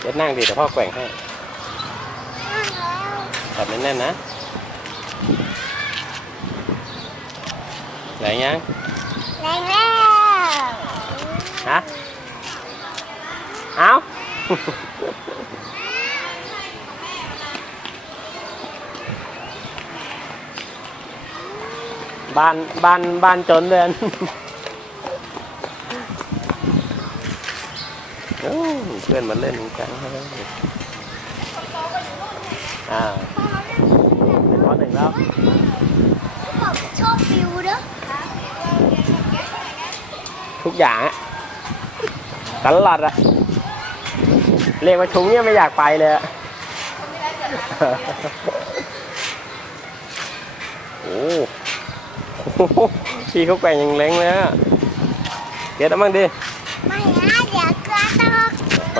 เดี๋ยวนั่งดิเดี๋ยวพ่อแกว่งให้นั่งแล้วจับแน่นๆนะไหนยังแรงแล้วฮะเอาบ้านบ้านบ้านจนเดือ นโอ้เพื่อนมาเล่นกันเลยอ่าเป็นข้อหนึ่งแล้วบอกชอบฟิวเด้อทุกอย่างอะตลอดอะเรียกว่าชุงเนี่ยไม่อยากไปเลยอะโอ้โหพี่เขาแกว่งอย่างเล้งเลยอะเก็ตเอามั่งดิ ไม่นะเดี๋ยวกระตอก